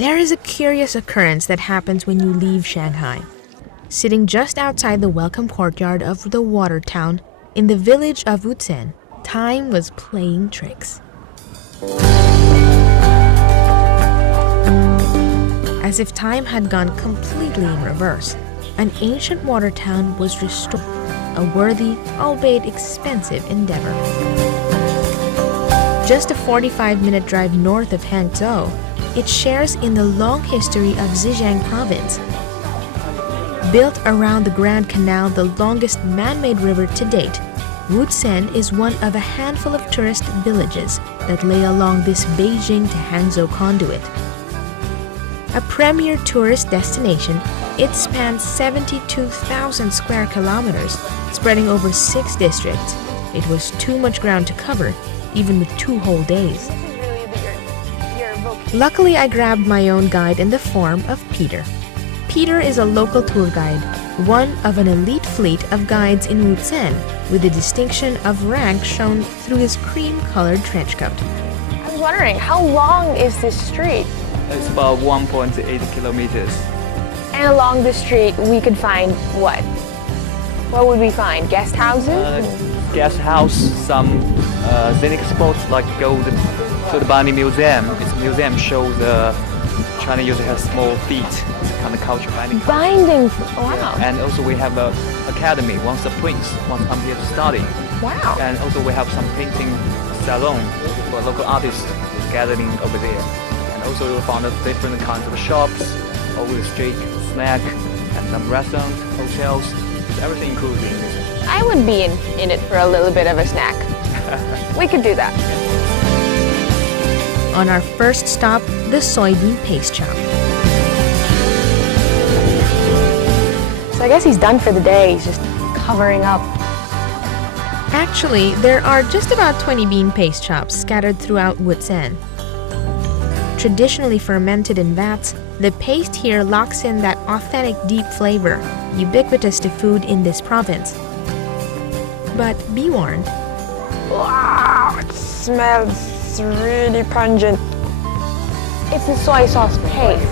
There is a curious occurrence that happens when you leave Shanghai. Sitting just outside the welcome courtyard of the water town in the village of Wuzhen, time was playing tricks. As if time had gone completely in reverse, an ancient water town was restored, a worthy, albeit expensive endeavor. Just a 45-minute drive north of Hangzhou, it shares in the long history of Zhejiang province. Built around the Grand Canal, the longest man-made river to date, Wuzhen is one of a handful of tourist villages that lay along this Beijing to Hangzhou conduit. A premier tourist destination, it spans 72,000 square kilometers, spreading over 6 districts. It was too much ground to cover, even with 2 whole days. Luckily, I grabbed my own guide in the form of Peter. Peter is a local tour guide, one of an elite fleet of guides in Wuzhen, with the distinction of rank shown through his cream-colored trench coat. I was wondering, how long is this street? It's about 1.8 kilometers. And along the street, we could find what? What would we find? Guest houses? Guest house, some scenic spots like go to the Binding Museum. This museum shows China usually has small feet. It's a kind of culture binding. Binding, wow. And also we have an academy. Once the prince wants to come here to study. Wow. And also we have some painting salon for local artists gathering over there. And also we found different kinds of shops over the street, snack, and some restaurants, hotels. Everything included in this. I would be in it for a little bit of a snack. We could do that. On our first stop, the soybean paste shop. So I guess he's done for the day. He's just covering up. Actually, there are just about 20 bean paste shops scattered throughout Wuzhen. Traditionally fermented in vats, the paste here locks in that authentic deep flavor, ubiquitous to food in this province. But be warned. Wow, it smells really pungent. It's the soy sauce paste.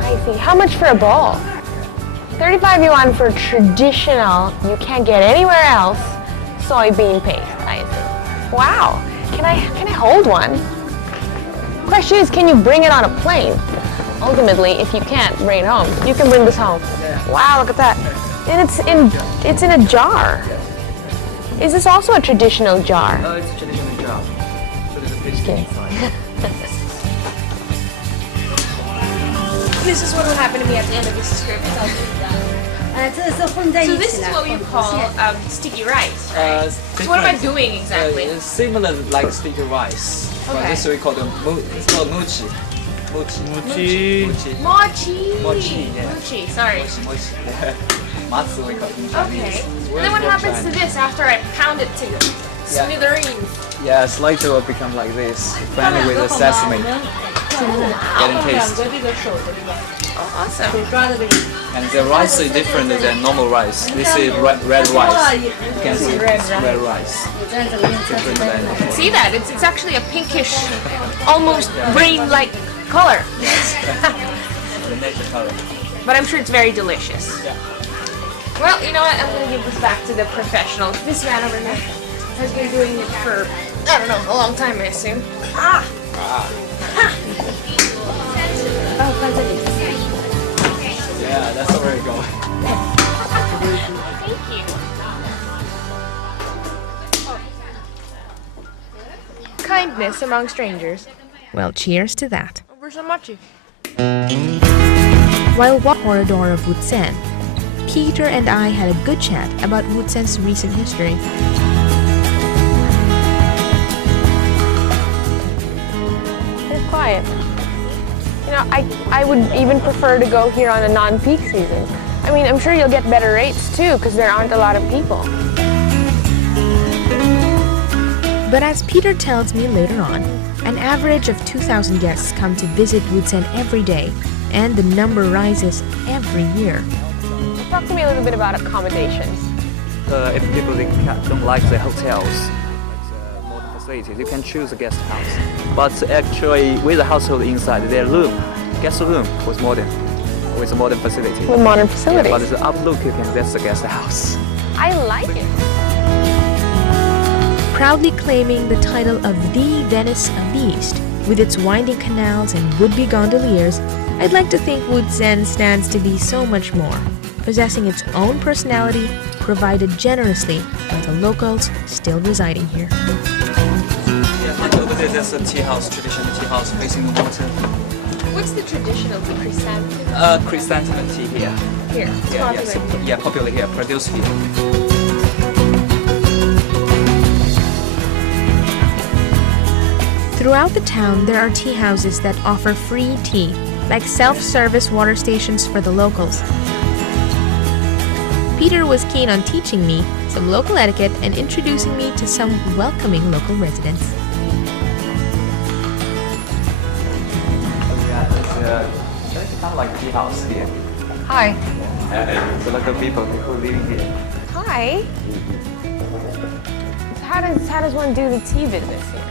I see. How much for a bowl? 35 yuan for traditional, you can't get anywhere else, soybean paste. I see. Wow. Can I hold one? Question is, can you bring it on a plane? Ultimately, if you can't bring it home, you can bring this home. Wow, look at that. And it's in a jar. Is this also a traditional jar? Oh, it's a traditional jar. So there's a paste inside. This is what will happen to me at the end of this script. So this is what you call sticky rice, right? So what am I doing exactly? It's similar like sticky rice. Okay. But this we call it's called mochi. Mochi. Yeah. Mochi, sorry. Mochi. Matsu we call it in Chinese. Okay. And then what happens to this after I pound it to smithereens? Yeah, it's later will become like this. Finally with the sesame. Getting taste. Oh, awesome. And the rice is different than normal rice. This is red rice. You can see it's red rice. Different than See that? It's actually a pinkish, almost grain-like color. the nature color. But I'm sure it's very delicious. Yeah. Well, you know what? I'm going to give this back to the professionals. This man over here has been doing it for, I don't know, a long time, I assume. Ah! Yeah, that's where we're going. Thank you. Kindness among strangers. Well, cheers to that. Over some mochi. While walking the corridor of Wuzhen, Peter and I had a good chat about Wuzhen's recent history. It's quiet. You know, I would even prefer to go here on a non-peak season. I mean, I'm sure you'll get better rates too, because there aren't a lot of people. But as Peter tells me later on, an average of 2,000 guests come to visit Wuzhen every day, and the number rises every year. Talk to me a little bit about accommodations. If people don't like the hotels, modern facilities, you can choose a guest house. But actually, with the household inside, their room guest room was modern, with a modern facility. With modern Yeah, facilities. but the uplook, you can that's the guest house. I like it. Proudly claiming the title of the Venice of the East, with its winding canals and would-be gondoliers, I'd like to think Wuzhen stands to be so much more, possessing its own personality, provided generously by the locals still residing here. Yeah, and over there, there's a tea house, traditional tea house facing the water. What's the traditional tea? Chrysanthemum? Chrysanthemum tea here. Here. It's Yeah, popular. yeah, popular here, produced here. Throughout the town, there are tea houses that offer free tea, like self-service water stations for the locals. Peter was keen on teaching me some local etiquette and introducing me to some welcoming local residents. It's kind of like a tea house here. Hi. The local people who live here. Hi. So how does one do the tea business here?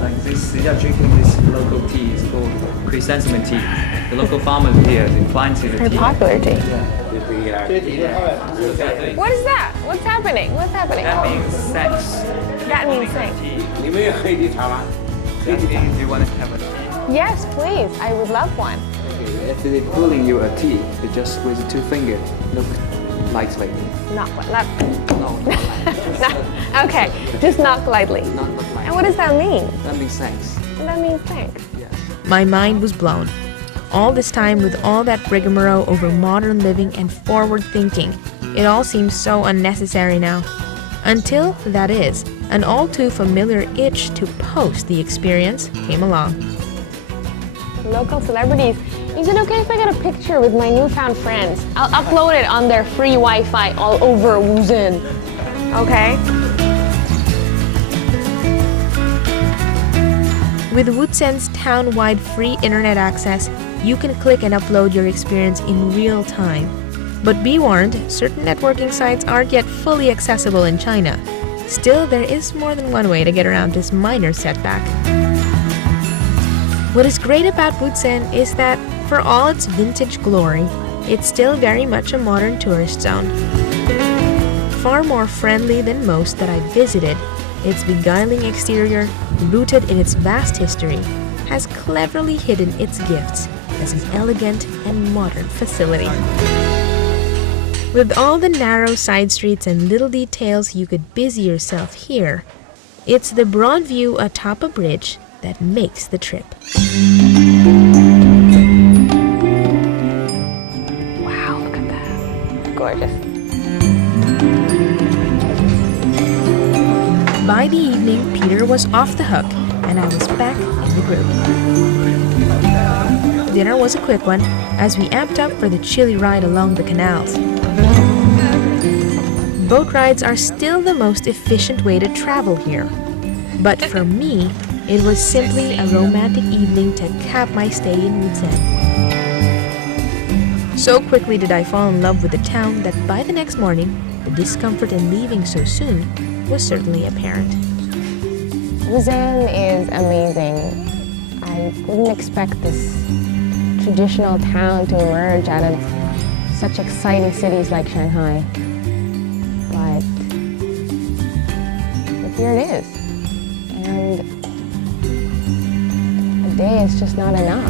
Like this, they are drinking this local tea. It's called chrysanthemum tea. The local farmers here, they planted the Very tea. popular tea. Yeah. What is that? What's happening? What's happening? That means sex. That means sex. Tea. Do you want to have a tea? Yes, please. I would love one. If they're pulling you a tea, they just with 2 fingers, look lightly. Not No, not lightly. okay, just knock lightly. Not look lightly. And what does that mean? That means sex. That means thanks. Yes. My mind was blown. All this time with all that rigmarole over modern living and forward thinking, it all seems so unnecessary now. Until, that is, an all too familiar itch to post the experience came along. Local celebrities. Is it okay if I get a picture with my newfound friends? I'll upload it on their free Wi-Fi all over Wuzhen. Okay? With Wuzhen's town-wide free internet access, you can click and upload your experience in real time. But be warned, certain networking sites aren't yet fully accessible in China. Still, there is more than one way to get around this minor setback. What is great about Wuzhen is that, for all its vintage glory, it's still very much a modern tourist zone. Far more friendly than most that I've visited, its beguiling exterior, rooted in its vast history, has cleverly hidden its gifts as an elegant and modern facility. With all the narrow side streets and little details you could busy yourself here, it's the broad view atop a bridge that makes the trip. Wow, look at that. Gorgeous. By the evening, Peter was off the hook, and I was back in the group. Dinner was a quick one, as we amped up for the chilly ride along the canals. Boat rides are still the most efficient way to travel here. But for me, it was simply a romantic evening to cap my stay in Wuzhen. So quickly did I fall in love with the town that by the next morning, the discomfort in leaving so soon was certainly apparent. Wuzhen is amazing. I wouldn't expect this traditional town to emerge out of such exciting cities like Shanghai. But here it is. And a day is just not enough.